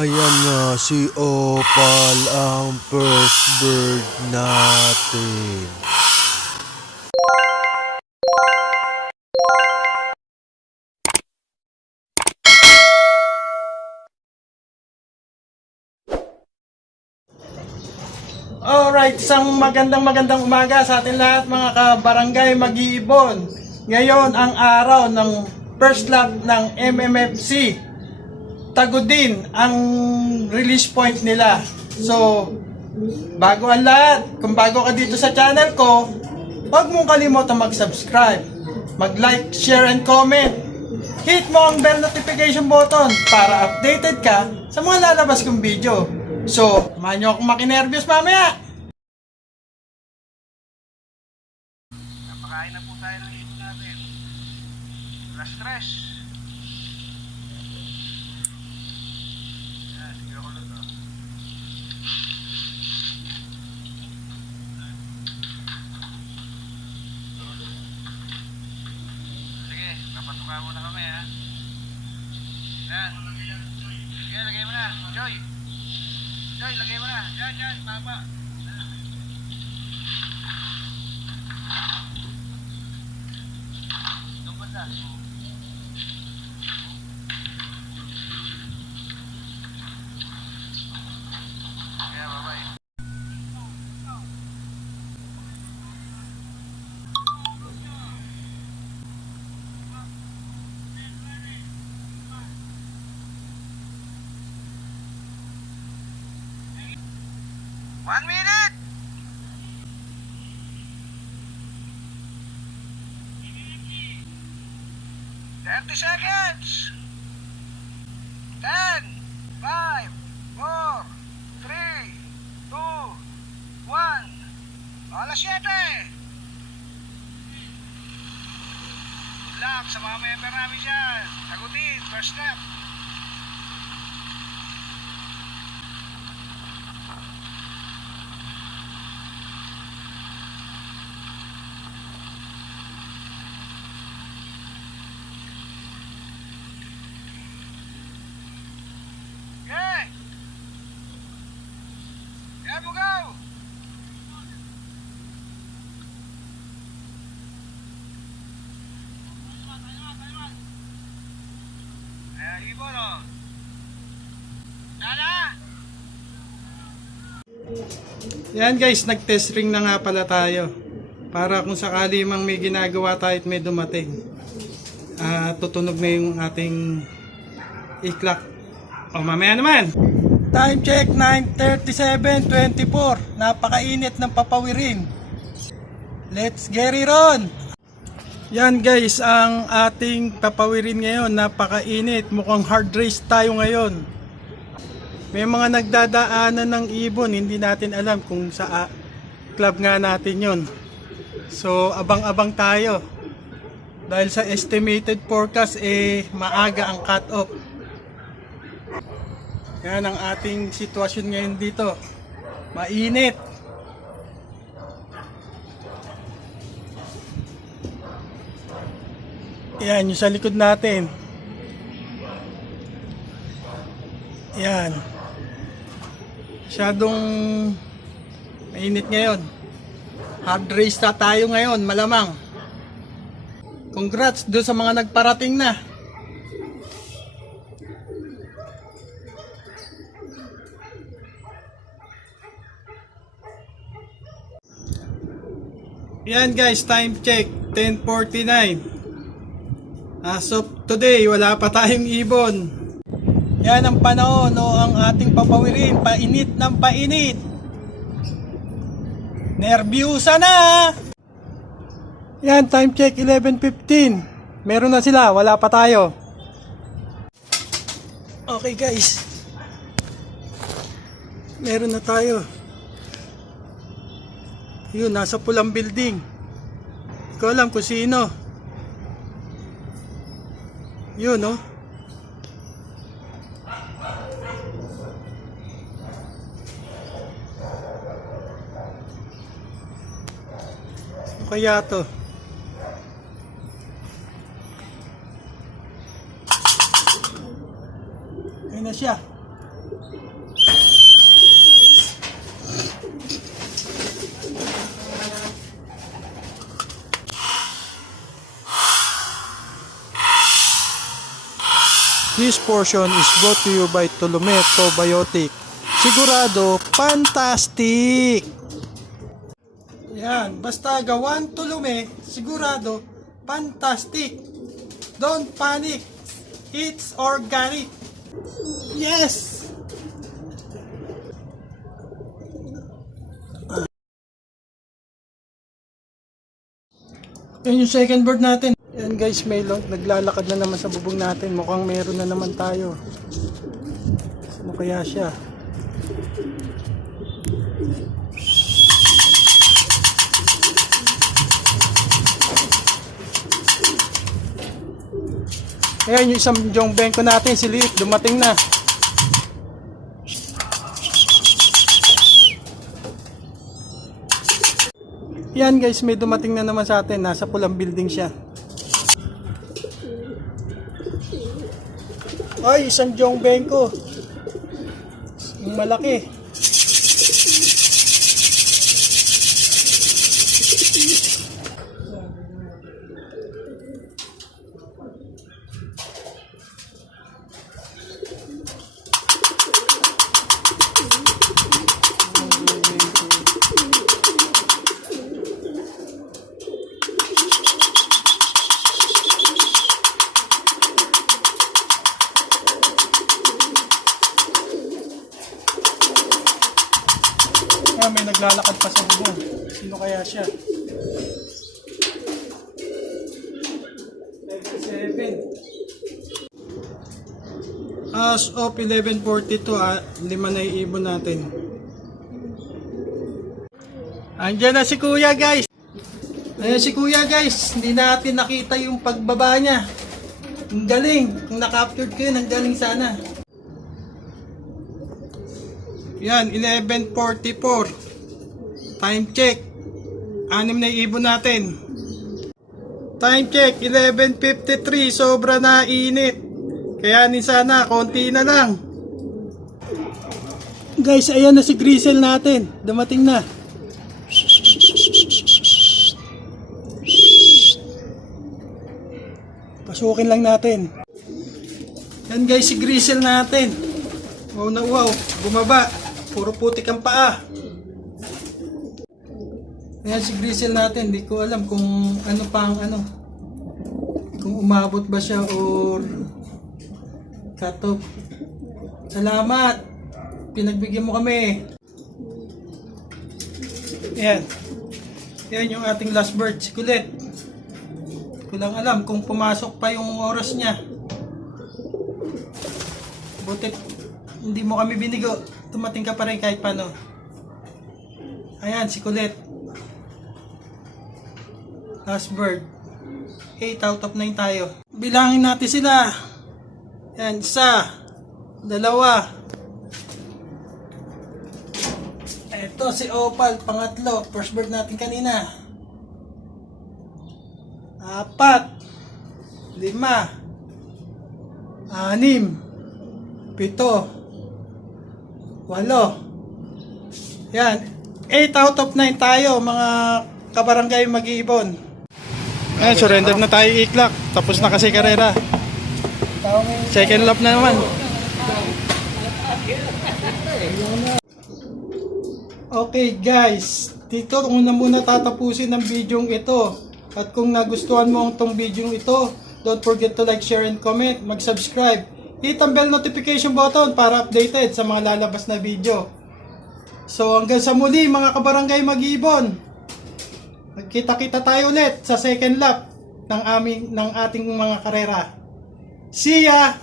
Ayan na, si Opal ang first bird natin. Alright, isang magandang umaga sa atin lahat mga kabarangay mag-iibon. Ngayon ang araw ng first lap ng MMFC. Tagudin ang release point nila. So, bago ang lahat, kung bago ka dito sa channel ko, huwag mong kalimutan mag-subscribe, mag-like, share, and comment. Hit mo ang bell notification button para updated ka sa mga lalabas kong video. So, samahan nyo akong makinervyos mamaya. Napakain na po tayo ng ibon natin. Wala stress. Yan, sige ako lang to. Sige, napatuka muna kami ha. Yan. Sige, lagay mo na. Joy! Joy, lagay mo na. Yan, baba. Itong banda. Kaya, bye-bye. One minute! Thirty seconds! 10, 5, 4, 3, 2, 1. Alas 7! Good luck sa mga member namin dyan. Tagutin, first step. Okay! There we go! Ayan, ibon o. Lala! Yan guys, nag-test ring na nga pala tayo. Para kung sakali mang may ginagawa tayo at may dumating. Tutunog na yung ating i-clock. O mamaya naman. Time check 9:37:24. Napakainit ng papawirin. Let's get it on. Yan guys, ang ating papawirin ngayon. Napakainit. Mukhang hard race tayo ngayon. May mga nagdadaanan ng ibon. Hindi natin alam kung sa club nga natin yon. So abang-abang tayo. Dahil sa estimated forecast maaga ang cut-off. Yan ang ating sitwasyon ngayon dito. Mainit. Yan, yung sa likod natin. Yan. Masyadong mainit ngayon. Hard race na tayo ngayon, malamang. Congrats doon sa mga nagparating na. Yan guys, time check 10:49. As of today, wala pa tayong ibon. Yan ang panahon o ang ating papawirin, painit ng painit. Nervyusa na! Yan, time check 11:15. Meron na sila, wala pa tayo. Okay guys. Meron na tayo. Yun, nasa pulang building. Hindi ko alam kung sino. Yun, no? Ano kaya to? Ayun na siya. This portion is brought to you by Tulume Probiotic. Sigurado, fantastic! Yan, basta gawan Tulume, sigurado, fantastic! Don't panic, it's organic! Yes! Yan yung second bird natin. Yan guys, may naglalakad na naman sa bubong natin. Mukhang meron na naman tayo. Ano kaya siya? Ayan yung isang jong bengko natin, si Liit, dumating na. Yan guys, may dumating na naman sa atin. Nasa pulang building siya. Ay, isang jong bengko. Yung malaki. May naglalakad pa sa bubong. Sino kaya siya? 7. As of 11:42, 5 na iibon natin. Andiyan na si Kuya guys. Ayan si Kuya guys. Hindi natin nakita yung pagbaba niya. Ang galing. Kung na-captured ko yun, ang galing sana. Yan, 11:44. Time check. 6 na ibon natin. Time check, 11:53. Sobra na init. Kaya ni sana, konti na lang. Guys, ayan na si Grisel natin. Dumating na. Pasukin lang natin. Yan guys, si Grisel natin. Wow na wow. Bumaba. Puro putik ang paa. Ayan si Grisel natin. Hindi ko alam kung ano pang ano. Kung umabot ba siya or cut off. Salamat. Pinagbigyan mo kami. Ayan. Ayan yung ating last bird. Si Kulit. Ko lang alam kung pumasok pa yung oras niya. Buti hindi mo kami binigo. Tumating ka pa rin kahit paano. Ayan si Kulit. Last bird. 8 out of 9 tayo. Bilangin natin sila. Ayan, 1, 2. Ito si Opal, pangatlo. First bird natin kanina. 4, 5, 6, 7, 8. Yan. 8 out of 9 tayo, mga kabarangay mag-iibon. Ayan, surrender na tayo iklak. Tapos na kasi karera. Second lap na naman. Okay guys, dito muna tatapusin ang video ito. At kung nagustuhan mo itong video ito, don't forget to like, share, and comment. Mag-subscribe. Hit ang bell notification button para updated sa mga lalabas na video. So hanggang sa muli mga kabarangay mag-iibon. Magkita-kita tayo ulit sa second lap ng ating mga karera. See ya!